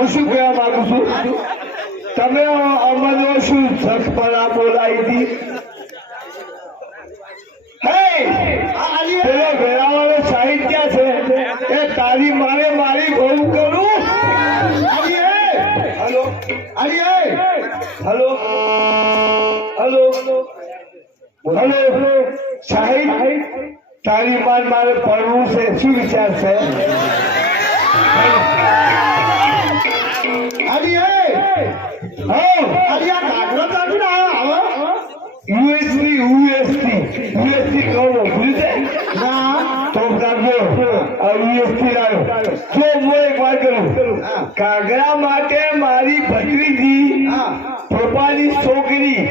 હું શું કહેવા માંગુ છું તમે અમને શું સખપરા બોલાવી હતી પેલો વેરાવાળો સાહિત્ય છે એ તારી મારે મારી બહુ કરું hello hello hello hello Sahib તારી માર મારે પડવું છે શું વિચાર છે યુએસટી કહો ભૂલી જાય તો યુએસટી લાવ્યો જો હું એક વાત કરું કાગડા માટે મારી ભત્રીજી પપ્પાની છોકરી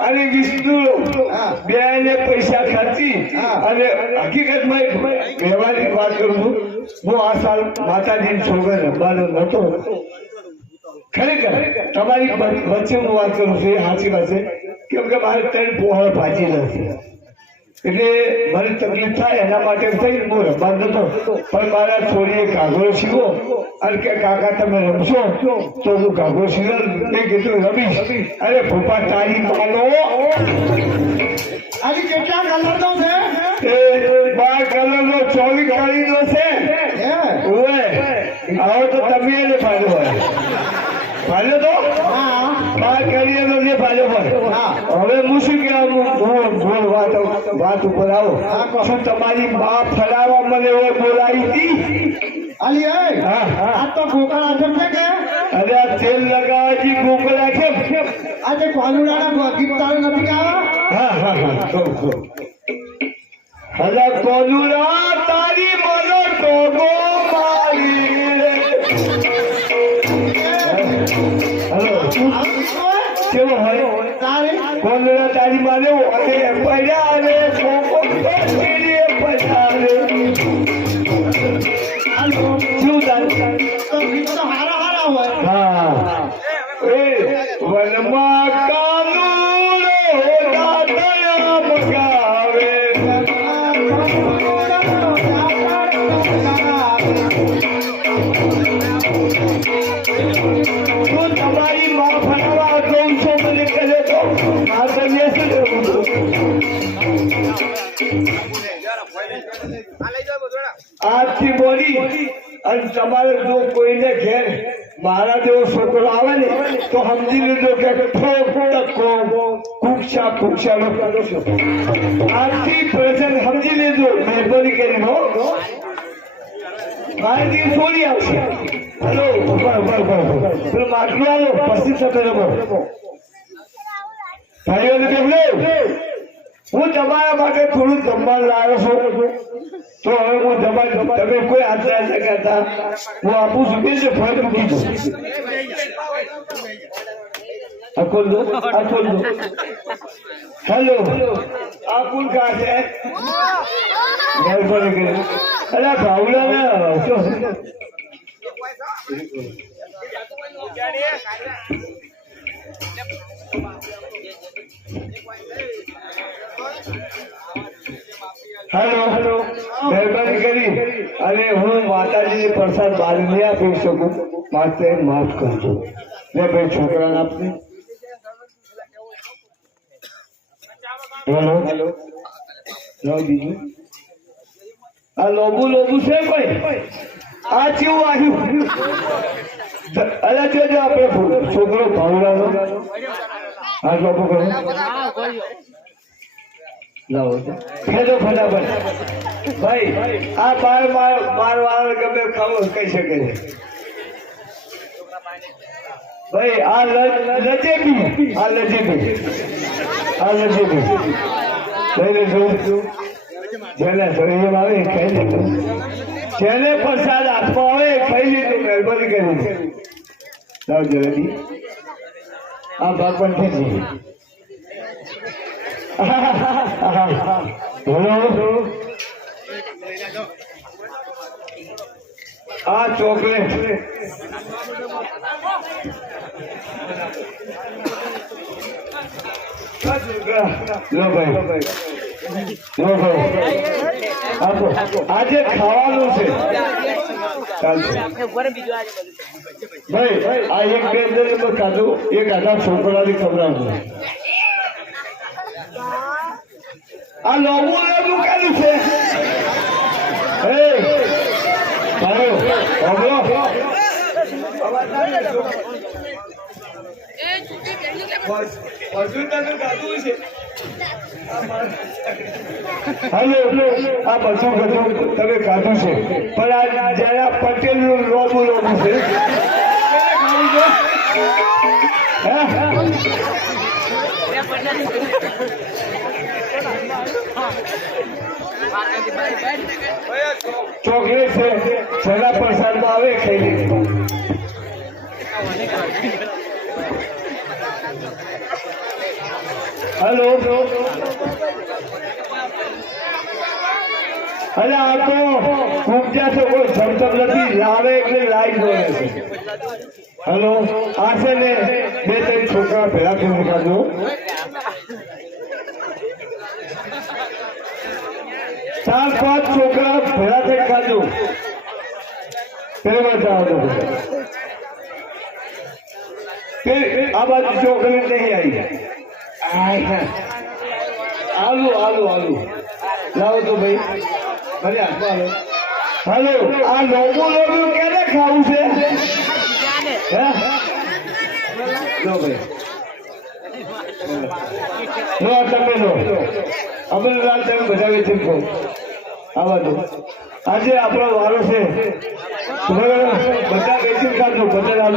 અને વિષ્ણુ બેને પૈસા ખર્ચી અને હકીકતમાં વ્યવહારિક વાત કરું છું હું આ સાલ માતાજીની છોકરી રમવાનો નતો ખરેખર તમારી વચ્ચે હું વાત કરું છું એ સાચી વાત છે કેમ કે મારે 3 પોહળ ભાજી નથી એટલે મારી તકલીફ થાય એના માટે થઈ હું રમવા નતો પણ મારા છોડીએ કાગળો સીવો અને કે કાકા તમે રમશો તો હું કાગળો સીવો મેં કીધું રમીશ અરે પપ્પા તારી માનો આજે કેટલા કલરનો છે એ 12 કલરનો 24 કાળીનો છે ઓએ આવો તો તમે એને ફાયદો હોય ફાયદો તો બાર કરીએ તો જે ફાયદો હોય હવે હું શું કહેવા વાત ઉપર આવો શું તમારી બા ફરાવા મને બોલાવી હતી આ તો ગોકળા છે કે અરે આ તેલ લગાવવાથી ગોકળા છે આજે કોનુડાના ગીત તારું નથી ગાવા અરે કોનુડા તારી મને ટોગો મારી કેવો હોય કોનુડા તારી માને ઓકે પડ્યા રે કોકો પડ્યા રે શું હા એ વનમાં કાનુડો દાદયા મગાવે તું તમારી માં ફરવા કહું છો મને કહે તો આ તમે શું આજથી બોલી અને તમારે જો કોઈને ઘેર મારા જેવો છોકરો આવે ને તો સમજી લીધો કે કુક્ષા આજથી પ્રેઝન્ટ સમજી લીધો મહેરબાની કરી મારે દિવસ છોડી આવશે હલો પેલો માટલું આવો પછી સાથે રમો ભાઈઓને બેઠો હું તમારા માટે થોડું જમવાનું લાવ્યો છું તો હવે હું જમવાનું તમે કોઈ આશા કરતા હું આપું છું કે ફળ મૂકી દઉં હેલો આ કુલ કા છે મહેરબાની કરી અરે ભાવડા ના હેલો મહેરબાની કરી અને હું માતાજીની પ્રસાદ બહાર નહીં આપી શકું માટે માફ કરજો ને ભાઈ છોકરાને આપને હેલો બીજું આ લોબુ છે ભાઈ આ કેવું આવ્યું અરે જોજો આપણે છોકરો ભાવડાનો આ લોબુ કરો લાવો ખેલો ફટાફટ ભાઈ આ બાર ગમે ખાવો કહી શકે છે ભાઈ આ લજેબી લઈને જોઉં જેને શરીર આવે ખાઈ લીધું જેને પ્રસાદ આપવા આવે ખાઈ લીધું મહેરબાની કરી લાવ જલ્દી આ ભાગ પણ થઈ બોલો આ ચોકલેટ લો ભાઈ આપો આજે ખાવાનું છે ચાલશે. ભાઈ આ એક બે નંબર ખાધું એક આખા છોકરાની ખવડાવજો. આ લોબુ લોબુ કાઢ્યું છે. હે ભાઈઓ ભાગો. હાલો આ બધું તમે ખાધું છે પણ આ જરા પટેલ નું લોબુ લોબુ છે. ચોકલેટ છે જરા પ્રસાદમાં આવે ખાઈ લીધી. હેલો અરે આ તો ઉપજા છે કોઈ સમતમ નથી લાવે એટલે લાઈટ બોલે છે. હેલો આ છે ને બે ત્રણ છોકરા ભેગા થઈને ખાધો. ચાર પાંચ છોકરા ભેગા થઈને ખાધો. પેલા આવતો આ બાજુ છોકરી નહીં આવી. આલુ આલુ આલુ લાવો તો ભાઈ ભલે હાથમાં હાલો. આ લોબુ લોબુ ક્યારે ખાવું છે? લો ભાઈ લો તમે લો અમરલાલ તમે બધા વેચી ખાઓ. આવા દો આજે આપણો વારો છે બધા વેચી ખાજો બધા.